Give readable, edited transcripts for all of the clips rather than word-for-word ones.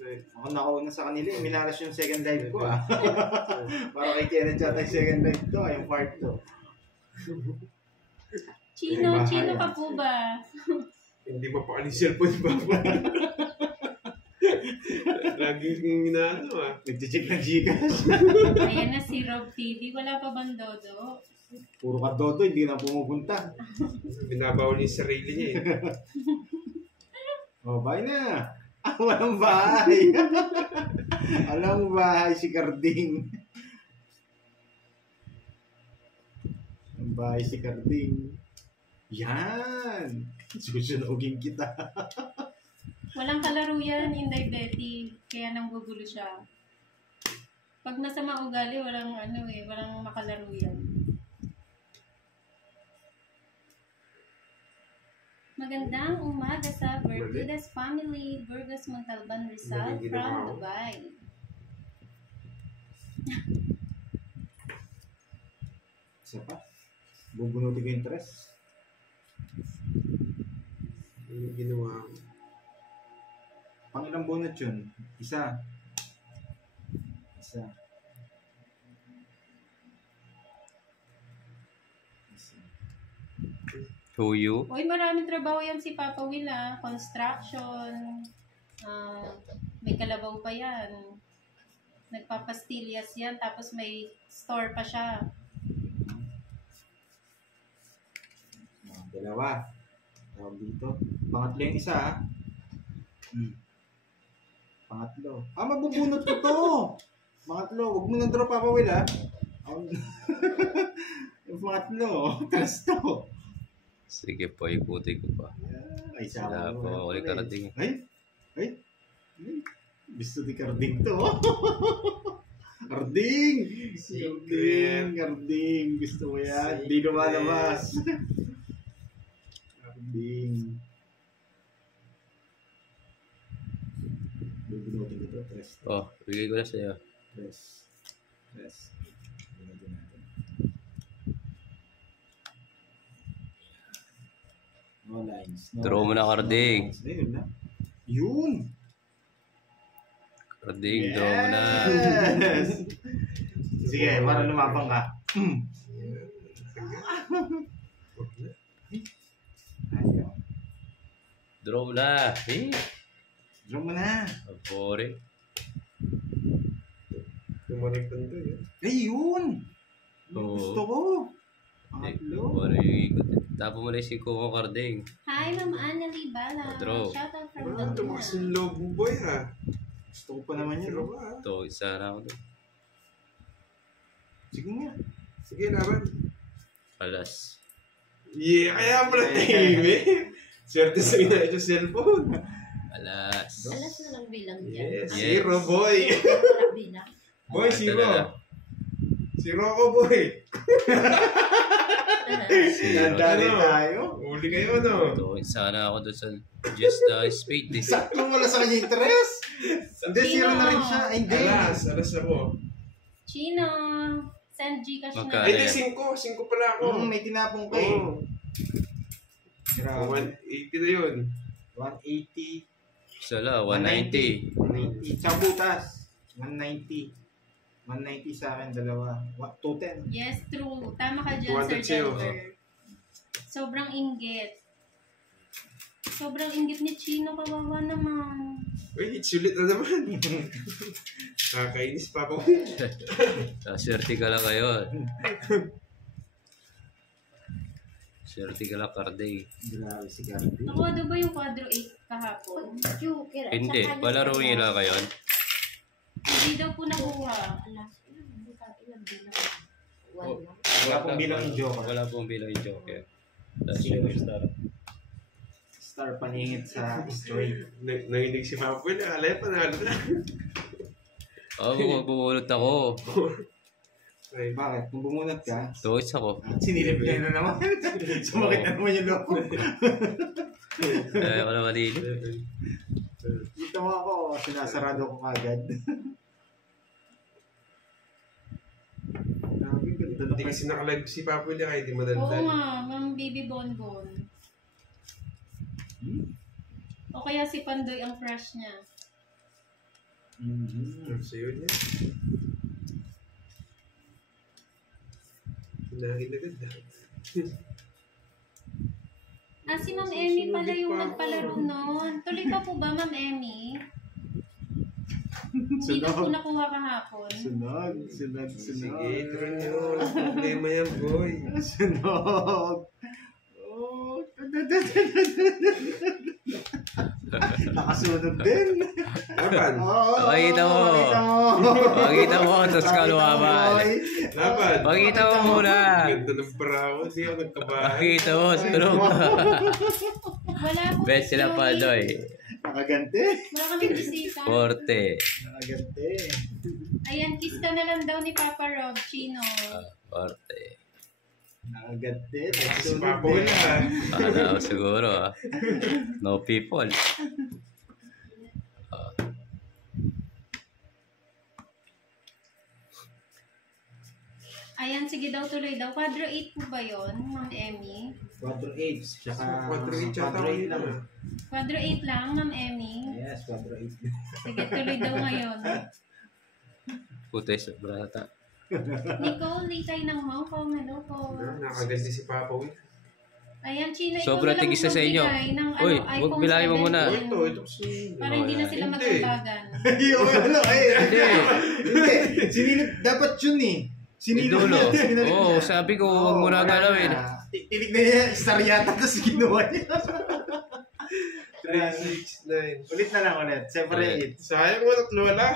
Ako nakauna sa kanila, minalas yung second life ko Para kay Kenneth yata yung second life to, yung part to. Chino ka po ba? Hindi mapakaling cellphone ba? Lagi kong ginano Nag-check ng Gcash. Ayan na si Rob TV. Wala pa bang dodo? Puro ka dodo, hindi na pumupunta. Binabawal yung sarili niya Bye na. Walang bahay. Walang bahay si Carding. Walang bahay si Carding. Yan. Susunogin kita. Walang kalaro yan, Inday Betty. Kaya nang gugulo siya. Pag masama ugali, walang makalaro yan. Magandang umaga sa Bergudas family, Burgos Montalban Rizal from Dubai. Isa pa? Bubunutin ko yung tres. Ano ginawa ko? Pang ilang bunot yun? Isa. Huyo. Uy, maraming trabaho yan si Papa Will Construction. May kalabaw pa yan. Nagpapastillas yan. Tapos may store pa siya. Dalawa. Tawag dito. Pangatlo yung isa Pangatlo. Mabubunot ko to. Pangatlo. Huwag mo nang drop Papa Will Yung pangatlo. Trust to. Sige po, ikuti ko pa. Ay, sama mo. Po, ulit Carding. Ay. Gusto ni Carding to. Carding! Carding. Gusto mo yan. Hindi lumalabas. Carding. Bubunutin ko to. Tres. Bigay ko na sa'yo. Tres. Bunutin natin. No lines. Draw mo na, Carding. Ayun na. Yun! Carding, draw mo na. Yes! Sige, para lumapang ka. Ayaw. Draw mo na. Draw mo na. Boring. Tumaripan to Ayun! Gusto ko. Pangatlo. Boring. Tapo mo na yung 5 ko, Carding. Hi, Ma'am Annalie Bala. Draw. Shoutout from Tumakas Laguna. yung loob mo boy Gusto ko pa naman yun. Ito, isa na ako doon. Sige nga. Sige, laban. Alas. Yeah, kaya pala tahimik. Swerte sa ina ito cellphone. Alas. Alas na lang bilang dyan. Yes, zero boy. Bilang. Boy, zero. Zero ko boy. Nandali tayo. Uli kayo, no? Ito, isa na ako doon sa Just Spade. Sakto wala sa kanya yung tres. Hindi, zero na rin siya. Ay, hindi. Alas ako. Chino. Send Gcash na. Magkano? Ay, di, 5 pala ako. May tinapong ka eh. Grabe. 180 na yun. 180. Isa lang, 190. 190. Sa butas. 190. 190 sa akin, dalawa. 210. Yes, true. Tama ka dyan, 200 Sir sa'yo. Delver. Sobrang inggit. Sobrang inggit ni Chino. Kawawa naman. Uy, sulit na naman. Nakakainis pa ako. Swerte ka lang ngayon. Swerte ka lang, Carding. Grabe si Gardy. Nakuha ba yung quadro 8 kahapon? Joker. Hindi, palaro niyo lang ngayon. Hindi daw po nakuha. Alas, ilang bilang? One lang. Wala pong bilang yung joker. Wala pong bilang yung joker. Sino yung star? Star paningit sa straight. Nanginig si Papa Will. Alay, panalo na. Bumulot ako. Ay, Bakit? Kung bumunot ka, Toys ako. sinilip niya na naman. Sumakit na naman yung loob. Kaya ko na malili. Dito mo ako, sinasarado ko agad. Grabe, ganda na Hindi kasi nakalive si Papa Will kaya hindi Oo madaldal. nga, Ma'am Baby Bonbon. O kaya si Pandoy ang crush niya. Mhm. Sa'yo niya. Hinahin agad. Si Ma'am Emmy pala yung nagpalaro nun. Tuloy pa po ba, Ma'am Emmy? Hindi na po nakuha kahapon. Sunog. Sige, tuloy nyo. Problema yan, boy. Sunog. Oh. Nakasunog din. Laban. Oo. Pakita mo. Pakita mo, tapos kaluwaban. Laban. Pakita mo muna. Ganda ng parawan. Hindi ako nagkabahay. Pakita mo, sunog. Wala po. Bet sila pa, Doy. Nakaganti. Wala kaming bisita. Forte. Nakaganti. Ayan, kiss ka na lang daw ni Papa Rob, Chino. Forte. Nakaganti. Si Papa wala. Ano siguro ah. No people. Ayan, sige daw, tuloy daw. Quadro 8 po ba yun, Ma'am Emmy? 4-8. Tsaka 4-8 yata ako lang. yun. Quadro 8 lang, Ma'am Emmy. Yes, 4-8. Sige, tuloy daw ngayon. Puti sa brata. Nicole, Likay ng Hong Kong. Hello po. Nakaganti si Papa Will. Ayan, Chino, ikaw Sobrang na lang tigis na sa inyo. magbigay ng Uy, iPhone wag bilangin mo muna. 17. Ito kasi. Para hindi na sila Hindi. magbabagan. Yung ano, Hindi. Hindi. Sinilip, dapat yun eh. Sinilip Idulo. niya. Oo, sabi ko, huwag mo na galawin. Tinig na niya, star yata, tapos ginawa niya. 3, 6, 9. Ulit na lang ulit. Separate. Sayang mo, tatlo wala.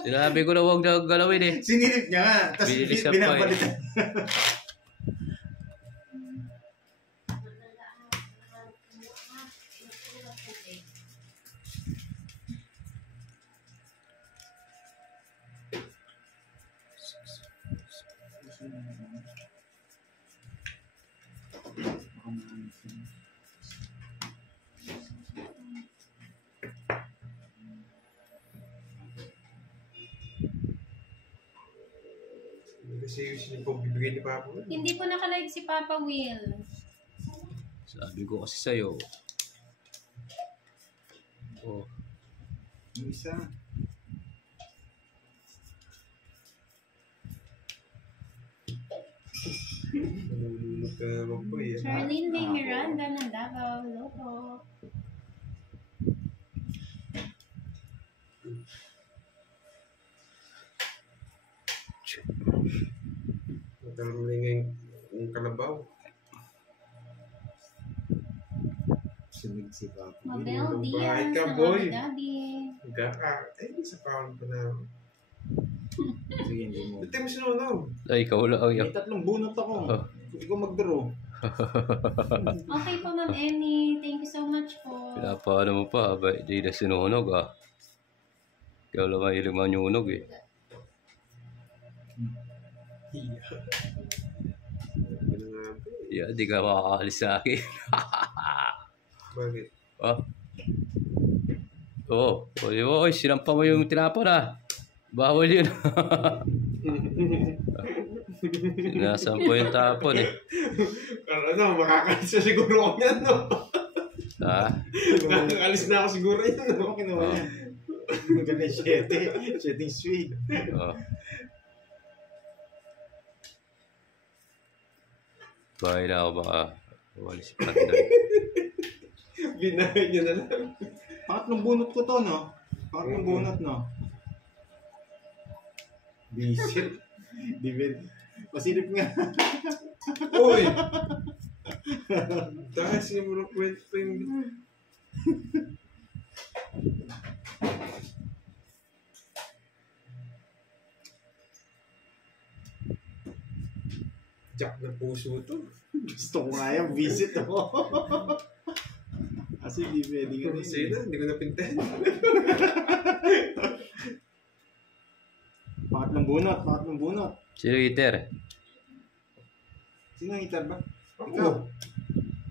Sinabi ko na huwag na galawin eh. Sinilip niya nga, tapos Bilis na binabalitan. Kasi yung pagbibigay ni Papa Will. Hindi po nakalive si Papa Will. Sabi ko kasi sa'yo. Oh, Yung isa. Nalulunod ka naman po eh. Charlene May Miranda ng Davao. Hello po. Nagkaroon yung kalabaw. Sunog si Papa. Mabel Bahay Diaz ka, ng boy. Abu Dhabi. Sa pound pa na. Sige, hindi mo. Ba't tayo mo sinunog? ay, ikaw lang. May tatlong bunot ako. Oh. Ikaw mag-draw. Okay po, Ma'am Emmy. Thank you so much po. Pinapaano mo pa, ba? Hindi na sinunog ah. Ikaw lang mahilig manyunog eh. Ano nga po eh. Yeah, di ka makakalis sa akin. Bakit? Oh. Oo. Oh, oy, sinampa mo yung tinapon ah. Bawal yun. Sinasampo yung tapon eh. Ano, makakalis na siguro ako yan, no? Ah, Nakakalis na ako siguro yan, Ano no? kinuha niya? Maganda yung 7. 7 sweet. oh. Bahay na ako baka wala si Panday. Binahay niya na lang. Pangatlong bunot ko to, no? Pangatlong bunot, no? Visit. Divid. Pasilip nga. Uy! Dahil sinimula kwento pa yung... Jack na puso to. Gusto ko nga yan, visit ako. Kasi di pwede nga rin. Kasi na, hindi ko napintahan. Pangatlong bunot, pangatlong bunot. Sino hitter? Sino ang hitar ba? Ako.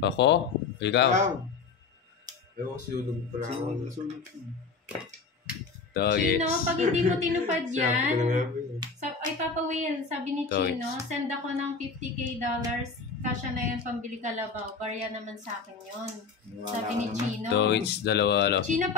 Ako? Ikaw? Ewan ko sinulog pala Sino ako. ang nasunod? Doggy. Chino, pag hindi mo tinupad Sabi ko yan, na nga po eh. ay Papa Will, sabi ni Toys. Chino, send ako ng $50K. Kasya na yun, pambili kalabaw. Barya naman sa akin yun. Sabi ni Chino. Dogs, dalawa lang. Chino,